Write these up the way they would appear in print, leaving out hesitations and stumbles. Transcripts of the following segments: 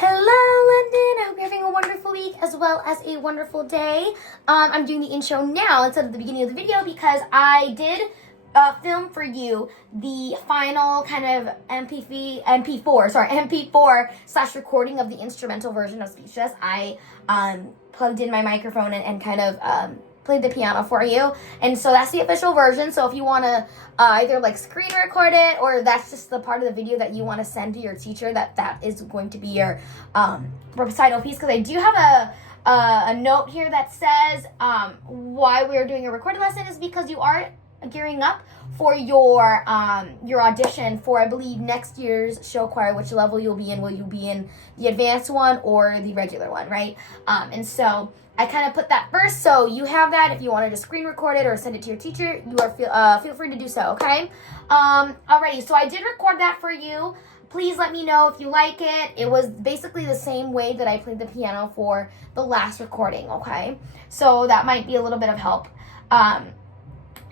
Hello, London. I hope you're having a wonderful week as well as a wonderful day. I'm doing the intro now instead of the beginning of the video because I did film for you the final kind of MP4 / recording of the instrumental version of Speechless. I plugged in my microphone and kind of played the piano for you, and so that's the official version. So if you want to either like screen record it, or that's just the part of the video that you want to send to your teacher, that is going to be your recital piece. Because I do have a note here that says why we're doing a recorded lesson is because you are gearing up for your audition for, I believe, next year's show choir. Which level you'll be in? Will you be in the advanced one or the regular one, right? And so I kind of put that first, so you have that. If you wanted to screen record it or send it to your teacher, you are feel free to do so, okay? Alrighty, so I did record that for you. Please let me know if you like it. It was basically the same way that I played the piano for the last recording, okay? So that might be a little bit of help.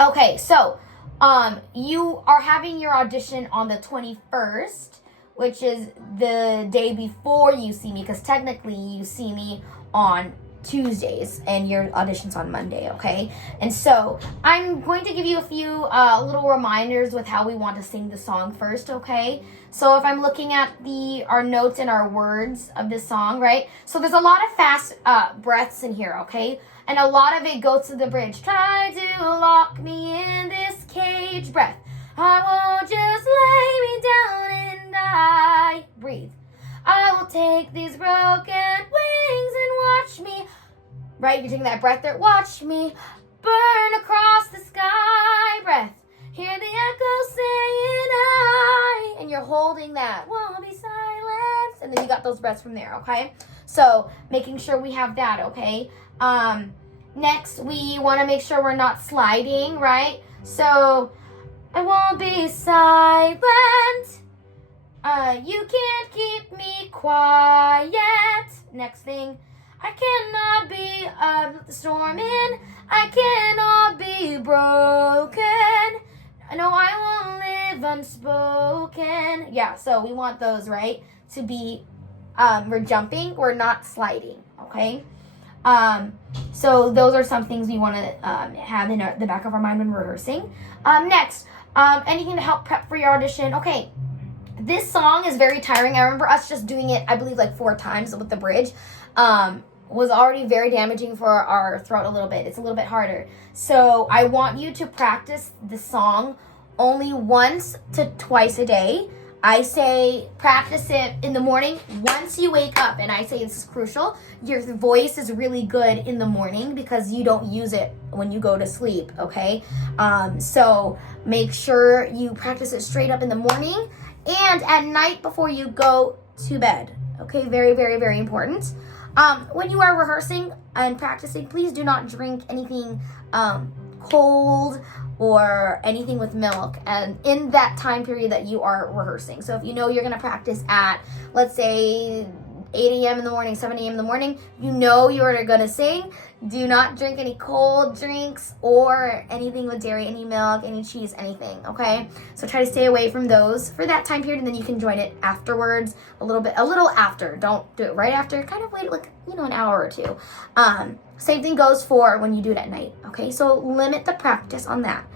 Okay, so you are having your audition on the 21st, which is the day before you see me, because technically you see me on Tuesdays and your audition's on Monday, okay? And so I'm going to give you a few little reminders with how we want to sing the song first, okay? So if I'm looking at our notes and our words of this song, right? So there's a lot of fast breaths in here, okay? And a lot of it goes to the bridge. Try to lock me in this cage. Breath. I won't just lay me down and die. Breathe. I will take these broken wings and watch me. Right, you're taking that breath there. Watch me burn across the sky. Breath. Hear the echo saying I. And you're holding that. Won't be silenced. And then you got those breaths from there, okay? So making sure we have that, okay? Next, we want to make sure we're not sliding, right? So, I won't be silent. You can't keep me quiet. Next thing, I cannot be the storm in. I cannot be broken. No, I won't live unspoken. Yeah, so we want those, right? To be, we're jumping, we're not sliding, okay? So those are some things we want to have in the back of our mind when we're rehearsing. Next, anything to help prep for your audition. Okay, this song is very tiring. I remember us just doing it, I believe, like 4 times with the bridge. was already very damaging for our throat a little bit. It's a little bit harder. So I want you to practice the song only once to twice a day. I say practice it in the morning once you wake up, and I say this is crucial. Your voice is really good in the morning because you don't use it when you go to sleep, okay? So make sure you practice it straight up in the morning and at night before you go to bed, okay? Very, very, very important. When you are rehearsing and practicing, please do not drink anything cold or anything with milk and in that time period that you are rehearsing. So if you know you're going to practice at, let's say, 8 a.m. in the morning, 7 a.m. in the morning, you know you're going to sing, do not drink any cold drinks or anything with dairy, any milk, any cheese, anything, okay? So try to stay away from those for that time period, and then you can join it afterwards, a little after. Don't do it right after. Kind of wait like, an hour or two. Same thing goes for when you do it at night, okay? So limit the practice on that.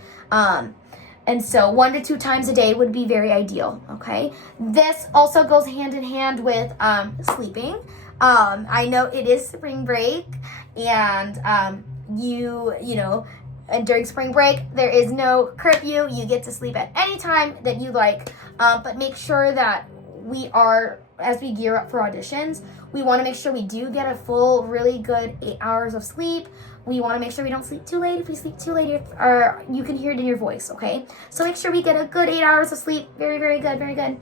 And so 1 to 2 times a day would be very ideal, okay? This also goes hand in hand with sleeping. I know it is spring break, and and during spring break, there is no curfew. You get to sleep at any time that you like, but make sure that as we gear up for auditions, we want to make sure we do get a full, really good 8 hours of sleep. We want to make sure we don't sleep too late. If we sleep too late, you can hear it in your voice, okay? So make sure we get a good 8 hours of sleep. Very, very good, very good.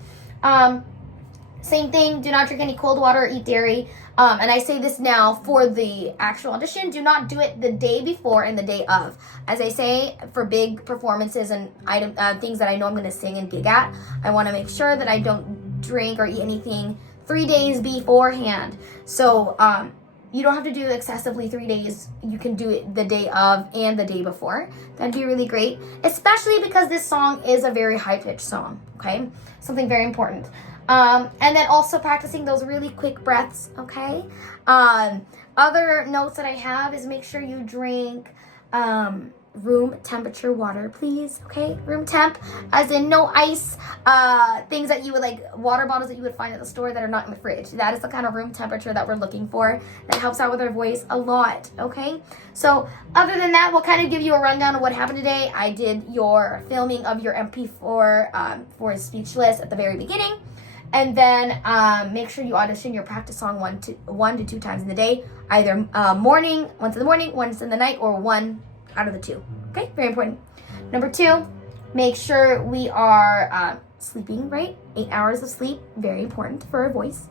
Same thing, do not drink any cold water or eat dairy. And I say this now for the actual audition, do not do it the day before and the day of. As I say, for big performances and things that I know I'm going to sing and gig at, I want to make sure that I don't drink or eat anything 3 days beforehand. So you don't have to do excessively 3 days. You can do it the day of and the day before. That'd be really great, especially because this song is a very high-pitched song, okay? Something very important. And then also practicing those really quick breaths, okay? Other notes that I have is make sure you drink room temperature water, please, okay? Room temp, as in no ice, things that you would water bottles that you would find at the store that are not in the fridge. That is the kind of room temperature that we're looking for. That helps out with our voice a lot, okay? So other than that, we'll kind of give you a rundown of what happened today. I did your filming of your MP4 for Speechless at the very beginning. And then make sure you audition your practice song 1 to 2 times in the day, either morning, once in the morning, once in the night, or 1 out of the 2. Okay, very important. Number 2, make sure we are sleeping right. 8 hours of sleep, very important for our voice.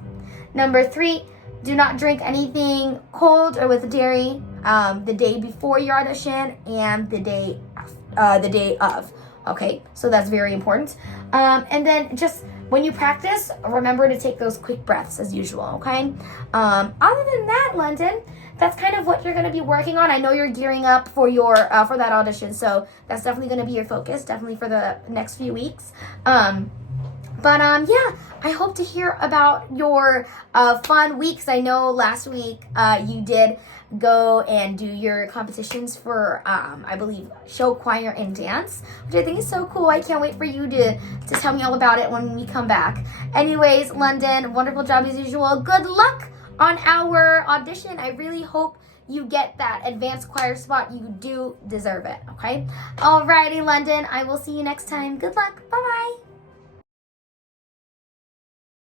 Number 3, do not drink anything cold or with dairy the day before your audition and the day of. Okay, so that's very important. And then just when you practice, remember to take those quick breaths as usual, okay? Other than that, Londyn, that's kind of what you're going to be working on. I know you're gearing up for your for that audition, so that's definitely going to be your focus, definitely for the next few weeks. Yeah, I hope to hear about your fun weeks. I know last week you did go and do your competitions for, I believe, show, choir, and dance, which I think is so cool. I can't wait for you to tell me all about it when we come back. Anyways, Londyn, wonderful job as usual. Good luck on our audition. I really hope you get that advanced choir spot. You do deserve it, okay? Alrighty, Londyn, I will see you next time. Good luck. Bye-bye.